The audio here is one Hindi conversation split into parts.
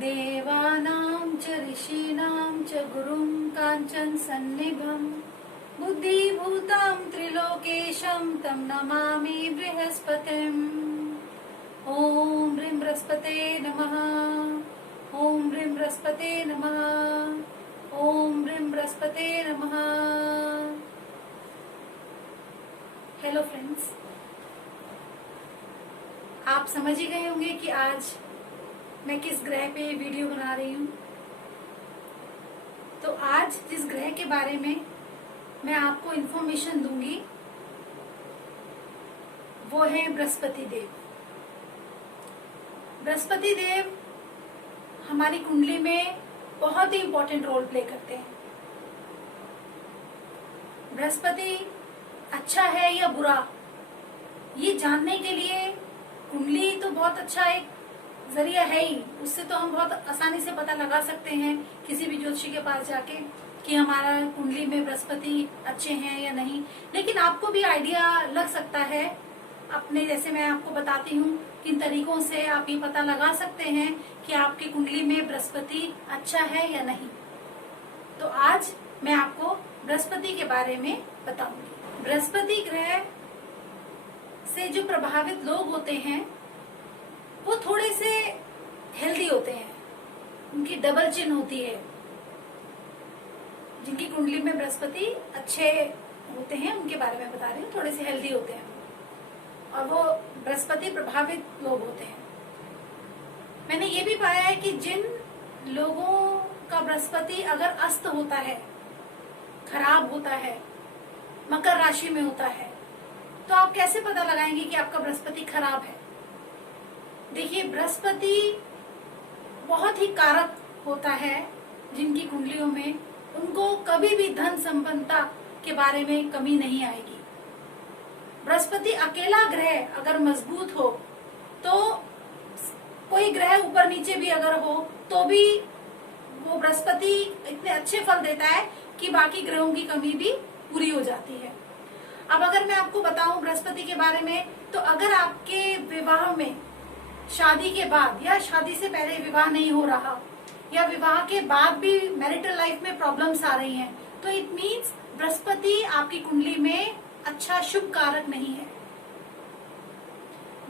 देवानां च ऋषीणां च गुरुं काञ्चन सन्निभं बुद्धिभूतां त्रिलोकेशं तं नमामि बृहस्पतिम्। ओम ह्रीं बृहस्पते नमः। ओम ह्रीं बृहस्पते नमः। ओम ह्रीं बृहस्पते नमः। हेलो फ्रेंड्स, आप समझ ही गए होंगे कि आज मैं किस ग्रह पे वीडियो बना रही हूँ। तो आज जिस ग्रह के बारे में मैं आपको इन्फॉर्मेशन दूंगी वो है बृहस्पति देव। बृहस्पति देव हमारी कुंडली में बहुत ही इंपॉर्टेंट रोल प्ले करते हैं। बृहस्पति अच्छा है या बुरा, ये जानने के लिए कुंडली तो बहुत अच्छा एक जरिया है ही। उससे तो हम बहुत आसानी से पता लगा सकते हैं किसी भी ज्योतिषी के पास जाके कि हमारा कुंडली में बृहस्पति अच्छे हैं या नहीं। लेकिन आपको भी आइडिया लग सकता है अपने, जैसे मैं आपको बताती हूँ किन तरीकों से आप ये पता लगा सकते हैं कि आपकी कुंडली में बृहस्पति अच्छा है या नहीं। तो आज मैं आपको बृहस्पति के बारे में बताऊंगी। बृहस्पति ग्रह से जो प्रभावित लोग होते हैं वो थोड़े से हेल्दी होते हैं, उनकी डबल चिन्ह होती है। जिनकी कुंडली में बृहस्पति अच्छे होते हैं उनके बारे में बता रही हूँ, थोड़े से हेल्दी होते हैं और वो बृहस्पति प्रभावित लोग होते हैं। मैंने ये भी पाया है कि जिन लोगों का बृहस्पति अगर अस्त होता है, खराब होता है, मकर राशि में होता है, तो आप कैसे पता लगाएंगे कि आपका बृहस्पति खराब है। देखिए, बृहस्पति बहुत ही कारक होता है। जिनकी कुंडलियों में उनको कभी भी धन संपन्नता के बारे में कमी नहीं आएगी। बृहस्पति अकेला ग्रह अगर मजबूत हो तो कोई ग्रह ऊपर नीचे भी अगर हो तो भी वो बृहस्पति इतने अच्छे फल देता है कि बाकी ग्रहों की कमी भी पूरी हो जाती है। अब अगर मैं आपको बताऊं बृहस्पति के बारे में, तो अगर आपके विवाह में शादी के बाद या शादी से पहले विवाह नहीं हो रहा या विवाह के बाद भी मैरिटल लाइफ में प्रॉब्लम्स आ रही हैं, तो इट मीन्स बृहस्पति आपकी कुंडली में अच्छा शुभ कारक नहीं है।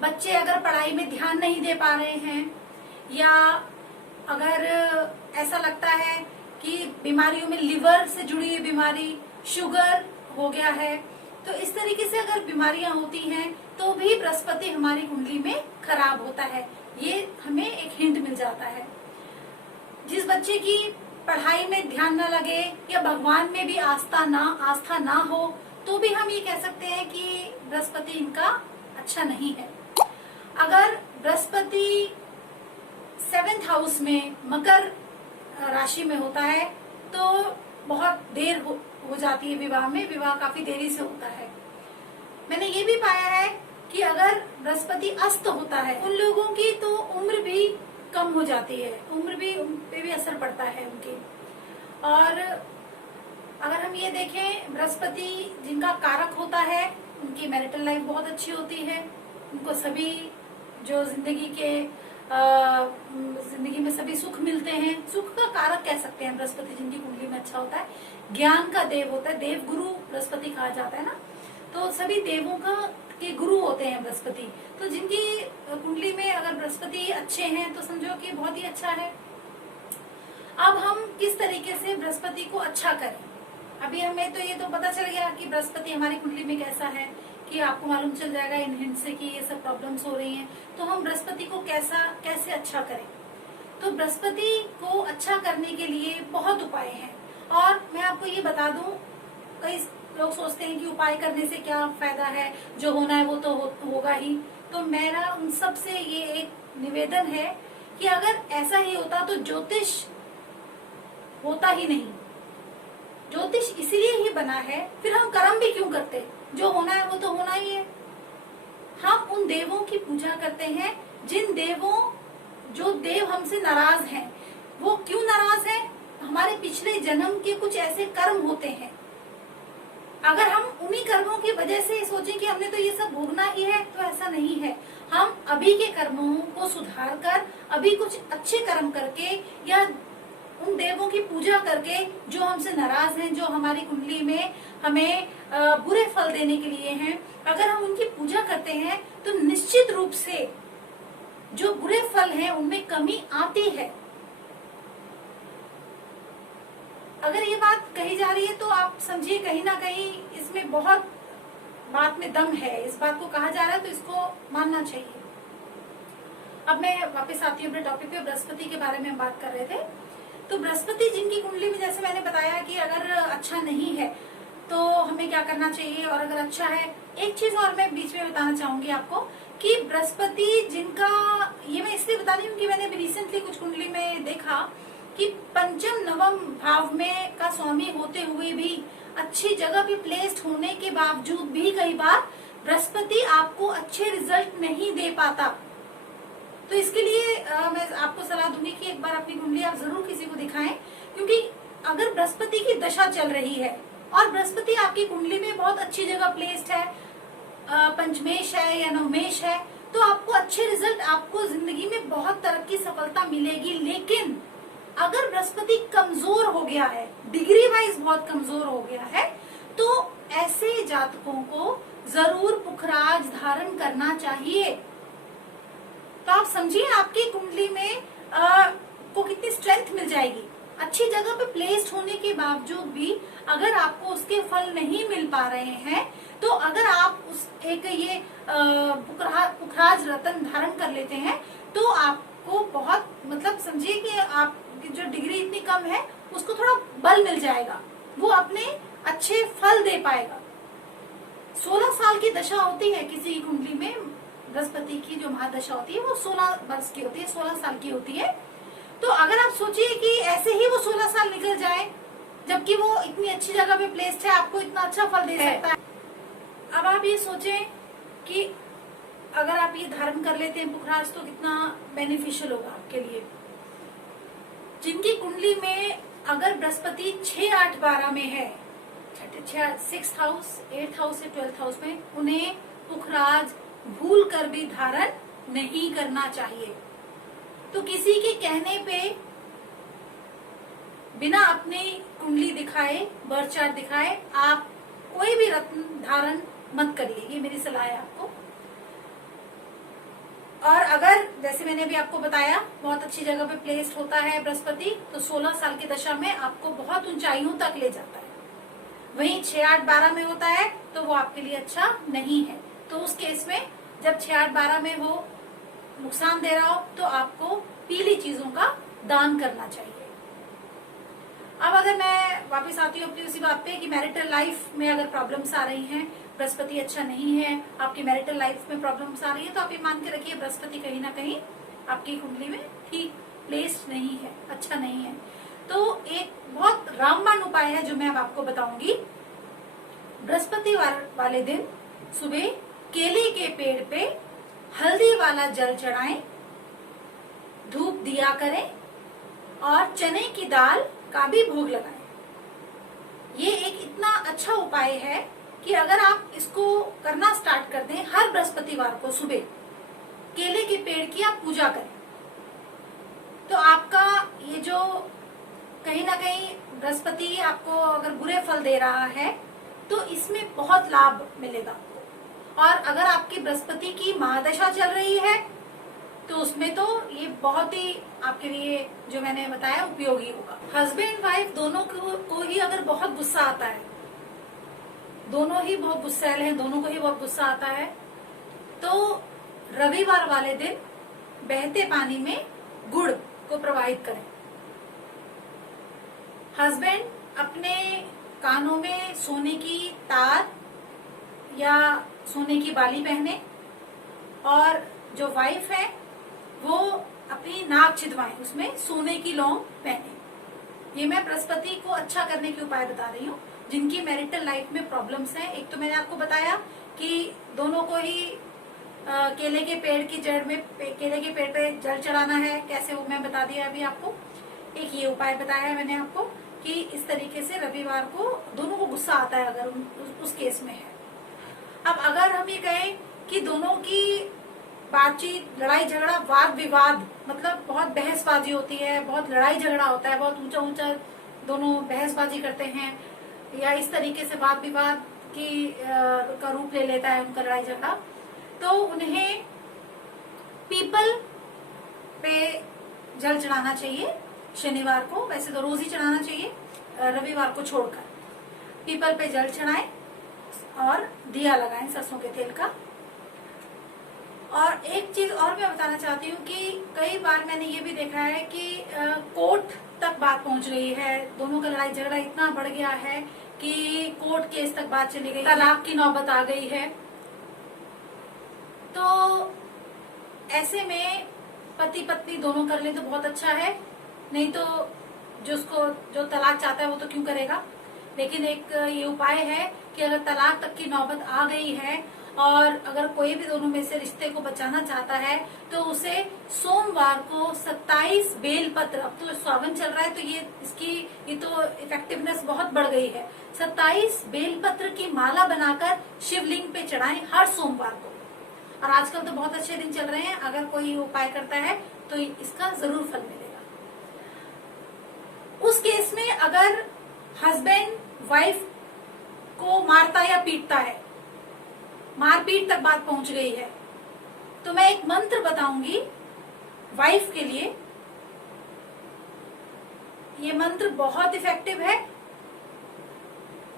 बच्चे अगर पढ़ाई में ध्यान नहीं दे पा रहे हैं या अगर ऐसा लगता है कि बीमारियों में लिवर से जुड़ी हुई बीमारी, शुगर हो गया है, तो इस तरीके से अगर बीमारियां होती हैं तो भी बृहस्पति हमारी कुंडली में खराब होता है। ये हमें एक हिंट मिल जाता है। जिस बच्चे की पढ़ाई में ध्यान न लगे या भगवान में भी आस्था ना हो तो भी हम ये कह सकते हैं कि बृहस्पति इनका अच्छा नहीं है। अगर बृहस्पति 7th हाउस में मकर राशि में होता है तो बहुत देर हो जाती है विवाह में, विवाह काफी देरी से होता है। मैंने ये भी पाया है कि अगर बृहस्पति अस्त होता है उन लोगों की तो उम्र भी कम हो जाती है, उम्र पे भी असर पड़ता है उनकी। और अगर हम ये देखें, बृहस्पति जिनका कारक होता है उनकी मैरिटल लाइफ बहुत अच्छी होती है। उनको सभी जो जिंदगी में सभी सुख मिलते हैं। सुख का कारक कह सकते हैं बृहस्पति जिनकी कुंडली में अच्छा होता है। ज्ञान का देव होता है, देव गुरु बृहस्पति कहा जाता है ना, तो सभी देवों के गुरु होते हैं बृहस्पति। तो जिनकी कुंडली में अगर बृहस्पति अच्छे हैं तो समझो कि बहुत ही अच्छा है। अब हम किस तरीके से बृहस्पति को अच्छा करें। अभी हमें तो ये तो पता चल गया कि बृहस्पति हमारी कुंडली में कैसा है, कि आपको मालूम चल जाएगा इन हिंट से कि ये सब प्रॉब्लम्स हो रही हैं। तो हम बृहस्पति को कैसे अच्छा करें। तो बृहस्पति को अच्छा करने के लिए बहुत उपाय हैं और मैं आपको ये बता दूं, कई लोग सोचते हैं कि उपाय करने से क्या फायदा है, जो होना है वो तो होगा ही। तो मेरा उन सब से ये एक निवेदन है कि अगर ऐसा ही होता तो ज्योतिष होता ही नहीं। ज्योतिष इसीलिए ही बना है, फिर हम कर्म भी क्यों करते, जो होना है वो तो होना ही है। हम उन देवों की पूजा करते हैं जो देव हमसे नाराज हैं। वो क्यों नाराज हैं? हमारे पिछले जन्म के कुछ ऐसे कर्म होते हैं। अगर हम उन्हीं कर्मों की वजह से सोचें कि हमने तो ये सब भोगना ही है, तो ऐसा नहीं है। हम अभी के कर्मों को सुधार कर, अभी कुछ अच्छे कर्म करके या उन देवों की पूजा करके जो हमसे नाराज हैं, जो हमारी कुंडली में हमें बुरे फल देने के लिए हैं, अगर हम उनकी पूजा करते हैं तो निश्चित रूप से जो बुरे फल हैं उनमें कमी आती है। अगर ये बात कही जा रही है तो आप समझिए कहीं ना कहीं इसमें बहुत बात में दम है, इस बात को कहा जा रहा है तो इसको मानना चाहिए। अब मैं वापस आती हूँ अपने टॉपिक पे। बृहस्पति के बारे में हम बात कर रहे थे। तो बृहस्पति जिनकी कुंडली में, जैसे मैंने बताया कि अगर अच्छा नहीं है तो हमें क्या करना चाहिए, और अगर अच्छा है, एक चीज और मैं बीच में बताना चाहूंगी आपको कि बृहस्पति जिनका, ये मैं इसलिए बता रही हूँ कि मैंने रिसेंटली कुछ कुंडली में देखा कि पंचम नवम भाव में का स्वामी होते हुए भी, अच्छी जगह पे प्लेस्ड होने के बावजूद भी कई बार बृहस्पति आपको अच्छे रिजल्ट नहीं दे पाता। तो इसके लिए मैं आपको सलाह दूंगी कि एक बार अपनी कुंडली आप जरूर किसी को दिखाएं, क्योंकि अगर बृहस्पति की दशा चल रही है और बृहस्पति आपकी कुंडली में बहुत अच्छी जगह प्लेस्ड है, पंचमेश है या नवमेश है, तो आपको अच्छे रिजल्ट, आपको जिंदगी में बहुत तरक्की, सफलता मिलेगी। लेकिन अगर बृहस्पति कमजोर हो गया है, डिग्री वाइज बहुत कमजोर हो गया है, तो ऐसे जातकों को जरूर पुखराज धारण करना चाहिए। तो आप समझिए आपकी कुंडली में को कितनी स्ट्रेंथ मिल जाएगी। अच्छी जगह पे प्लेस्ड होने के बावजूद भी अगर आपको उसके फल नहीं मिल पा रहे हैं, तो अगर आप उस एक ये पुखराज रतन धारण कर लेते हैं तो आपको बहुत, मतलब समझिए कि आपकी जो डिग्री इतनी कम है उसको थोड़ा बल मिल जाएगा, वो अपने अच्छे फल दे पाएगा। 16 साल की दशा होती है किसी की कुंडली में, बृहस्पति की जो महादशा होती है वो 16 वर्ष की होती है, 16 साल की होती है। तो अगर आप सोचिए कि ऐसे ही वो 16 साल निकल जाए, जबकि वो इतनी अच्छी जगह पे प्लेस्ड है, आपको इतना अच्छा फल दे सकता है। अब आप ये सोचें कि अगर आप ये धारण कर लेते हैं पुखराज तो कितना बेनिफिशियल होगा आपके लिए। जिनकी कुंडली में अगर बृहस्पति 6, 8, 12 में है, 6th हाउस, 8th हाउस से 12th हाउस में, उन्हें पुखराज भूल कर भी धारण नहीं करना चाहिए। तो किसी के कहने पे बिना अपनी कुंडली दिखाए, बर्थ चार्ट दिखाए, आप कोई भी रत्न धारण मत करिए, ये मेरी सलाह है आपको। और अगर जैसे मैंने भी आपको बताया बहुत अच्छी जगह पे प्लेस्ड होता है बृहस्पति, तो 16 साल की दशा में आपको बहुत ऊंचाइयों तक ले जाता है। वहीं 6, 8, 12 में होता है तो वो आपके लिए अच्छा नहीं है। तो उस केस में जब 6, 8, 12 में वो नुकसान दे रहा हो तो आपको पीली चीजों का दान करना चाहिए। अब अगर मैं वापस आती हूँ अपनी उसी बात पे कि मैरिटल लाइफ में अगर प्रॉब्लम्स आ रही हैं, बृहस्पति अच्छा नहीं है, आपकी मैरिटल लाइफ में प्रॉब्लम्स आ रही है, तो आप ये मान के रखिए बृहस्पति कहीं ना कहीं आपकी कुंडली में ठीक प्लेस्ड नहीं है, अच्छा नहीं है। तो एक बहुत रामबाण उपाय है जो मैं अब आपको बताऊंगी। बृहस्पति वाले दिन सुबह केले के पेड़ पे हल्दी वाला जल चढ़ाएं, धूप दिया करें और चने की दाल का भी भोग लगाएं। ये एक इतना अच्छा उपाय है कि अगर आप इसको करना स्टार्ट कर दें, हर बृहस्पतिवार को सुबह केले के पेड़ की आप पूजा करें, तो आपका ये जो कहीं ना कहीं बृहस्पति आपको अगर बुरे फल दे रहा है तो इसमें बहुत लाभ मिलेगा आपको। और अगर आपकी बृहस्पति की महादशा चल रही है तो उसमें तो ये बहुत ही आपके लिए जो मैंने बताया उपयोगी होगा। हस्बैंड वाइफ दोनों को ही अगर बहुत गुस्सा आता है, दोनों ही बहुत गुस्सैल हैं, दोनों को ही बहुत गुस्सा आता है, तो रविवार वाले दिन बहते पानी में गुड़ को प्रवाहित करें। हस्बैंड अपने कानों में सोने की तार या सोने की बाली पहने और जो वाइफ है वो अपनी नाक छिदवाएं, उसमें सोने की लौंग पहने। ये मैं बृहस्पति को अच्छा करने के उपाय बता रही हूँ जिनकी मैरिटल लाइफ में प्रॉब्लम्स हैं। एक तो मैंने आपको बताया कि दोनों को ही केले के पेड़ की जड़ में, केले के पेड़ पे जल चढ़ाना है, कैसे वो मैं बता दिया अभी आपको। एक ये उपाय बताया है मैंने आपको कि इस तरीके से रविवार को दोनों को गुस्सा आता है अगर उस केस में है। अब अगर हम ये कहें कि दोनों की बातचीत, लड़ाई झगड़ा, वाद विवाद, मतलब बहुत बहसबाजी होती है, बहुत लड़ाई झगड़ा होता है, बहुत ऊंचा ऊंचा दोनों बहसबाजी करते हैं, या इस तरीके से वाद विवाद की का रूप ले लेता है उनका लड़ाई झगड़ा, तो उन्हें पीपल पे जल चढ़ाना चाहिए शनिवार को। वैसे तो रोज ही चढ़ाना चाहिए, रविवार को छोड़कर पीपल पे जल चढ़ाएं और दिया लगाएं सरसों के तेल का। और एक चीज और मैं बताना चाहती हूँ कि कई बार मैंने ये भी देखा है कि कोर्ट तक बात पहुंच गई है, दोनों का लड़ाई झगड़ा इतना बढ़ गया है कि कोर्ट केस तक बात चली गई, तलाक की नौबत आ गई है। तो ऐसे में पति पत्नी दोनों कर ले तो बहुत अच्छा है, नहीं तो जो तलाक चाहता है वो तो क्यों करेगा। लेकिन एक ये उपाय है कि अगर तलाक तक की नौबत आ गई है और अगर कोई भी दोनों में से रिश्ते को बचाना चाहता है तो उसे सोमवार को 27 बेलपत्र, अब तो सावन चल रहा है तो ये तो इफेक्टिवनेस बहुत बढ़ गई है, 27 बेलपत्र की माला बनाकर शिवलिंग पे चढ़ाएं हर सोमवार को। और आजकल तो बहुत अच्छे दिन चल रहे हैं, अगर कोई उपाय करता है तो इसका जरूर फल मिलेगा। उस केस में अगर हस्बैंड वाइफ को मारता या पीटता है, मारपीट तक बात पहुंच गई है, तो मैं एक मंत्र बताऊंगी वाइफ के लिए। ये मंत्र बहुत इफेक्टिव है,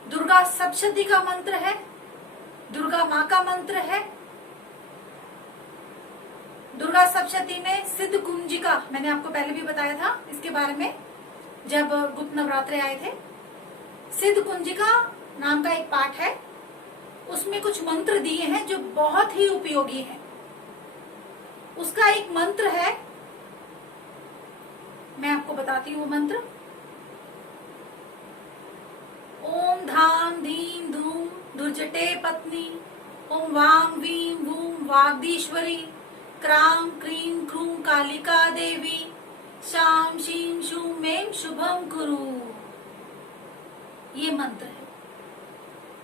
दुर्गा सप्तशती का मंत्र है, दुर्गा माँ का मंत्र है। दुर्गा सप्तशती में सिद्ध कुंजिका, मैंने आपको पहले भी बताया था इसके बारे में जब गुप्त नवरात्रे आए थे। सिद्ध कुंजिका नाम का एक पाठ है, उसमें कुछ मंत्र दिए हैं जो बहुत ही उपयोगी हैं। उसका एक मंत्र है, मैं आपको बताती हूँ वो मंत्र। ओम धाम धीम धूम दुर्जटे पत्नी, ओम वाम Vim वूम वागदीश्वरी, cram cream क्रूम Kalika Devi, शाम शीम शूम मेम शुभम कुरु। ये मंत्र है,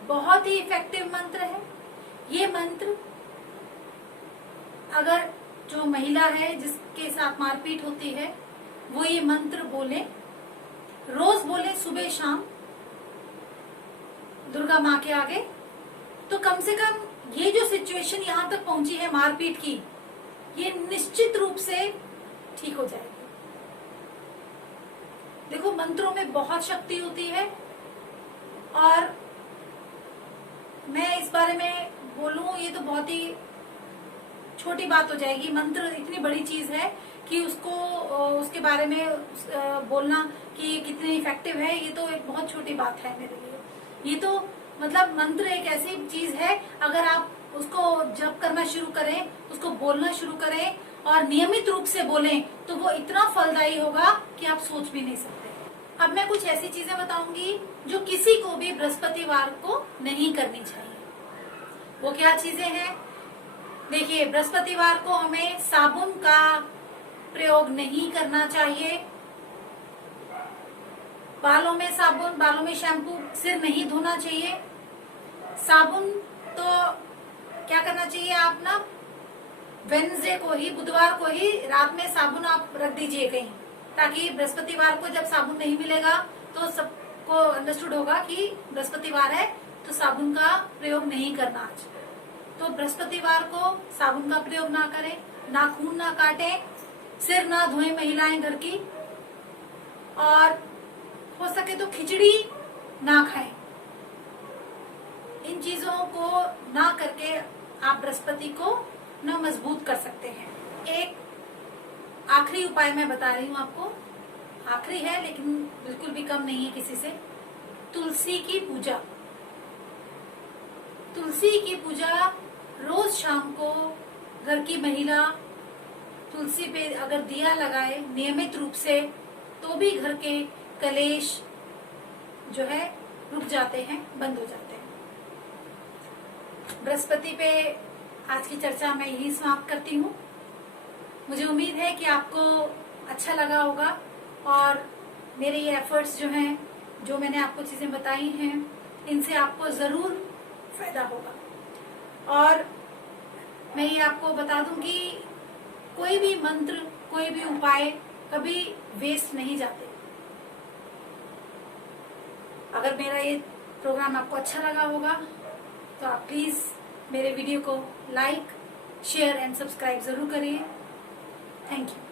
बहुत ही इफेक्टिव मंत्र है। ये मंत्र अगर जो महिला है जिसके साथ मारपीट होती है वो ये मंत्र बोले, रोज बोले सुबह शाम दुर्गा माँ के आगे, तो कम से कम ये जो सिचुएशन यहाँ तक पहुंची है मारपीट की, ये निश्चित रूप से ठीक हो जाएगी। देखो मंत्रों में बहुत शक्ति होती है, और मैं इस बारे में बोलूं ये तो बहुत ही छोटी बात हो जाएगी। मंत्र इतनी बड़ी चीज है कि उसके बारे में बोलना कि कितने इफेक्टिव है, ये तो एक बहुत छोटी बात है मेरे लिए। ये तो मतलब मंत्र एक ऐसी चीज है, अगर आप उसको जप करना शुरू करें, उसको बोलना शुरू करें और नियमित रूप से बोलें तो वो इतना फलदायी होगा कि आप सोच भी नहीं सकते। अब मैं कुछ ऐसी चीजें बताऊंगी जो किसी को भी बृहस्पतिवार को नहीं करनी चाहिए। वो क्या चीजें हैं? देखिए, बृहस्पतिवार को हमें साबुन का प्रयोग नहीं करना चाहिए, बालों में साबुन, बालों में शैम्पू, सिर नहीं धोना चाहिए। साबुन तो क्या करना चाहिए, आप ना वेडनेसडे को ही, बुधवार को ही रात में साबुन आप रख दीजिए कहीं, ताकि बृहस्पतिवार को जब साबुन नहीं मिलेगा तो सबको अंडरस्टूड होगा कि बृहस्पतिवार है तो साबुन का प्रयोग नहीं करना आज। तो बृहस्पतिवार को साबुन का प्रयोग ना करें, नाखून ना काटें, सिर ना धोएं महिलाएं घर की, और हो सके तो खिचड़ी ना खाएं। इन चीजों को ना करके आप बृहस्पति को न मजबूत कर सकते हैं। एक आखिरी उपाय मैं बता रही हूँ आपको, आखिरी है लेकिन बिल्कुल भी कम नहीं है किसी से। तुलसी की पूजा। तुलसी की पूजा रोज शाम को घर की महिला तुलसी पे अगर दिया लगाए नियमित रूप से, तो भी घर के कलेश जो है रुक जाते हैं, बंद हो जाते हैं। बृहस्पति पे आज की चर्चा मैं यही समाप्त करती हूँ। मुझे उम्मीद है कि आपको अच्छा लगा होगा और मेरे ये एफर्ट्स जो हैं, जो मैंने आपको चीजें बताई हैं, इनसे आपको जरूर फायदा होगा। और मैं ये आपको बता दूं कि कोई भी मंत्र, कोई भी उपाय कभी वेस्ट नहीं जाते। अगर मेरा ये प्रोग्राम आपको अच्छा लगा होगा तो आप प्लीज मेरे वीडियो को लाइक, शेयर एंड सब्सक्राइब जरूर करिए। Thank you.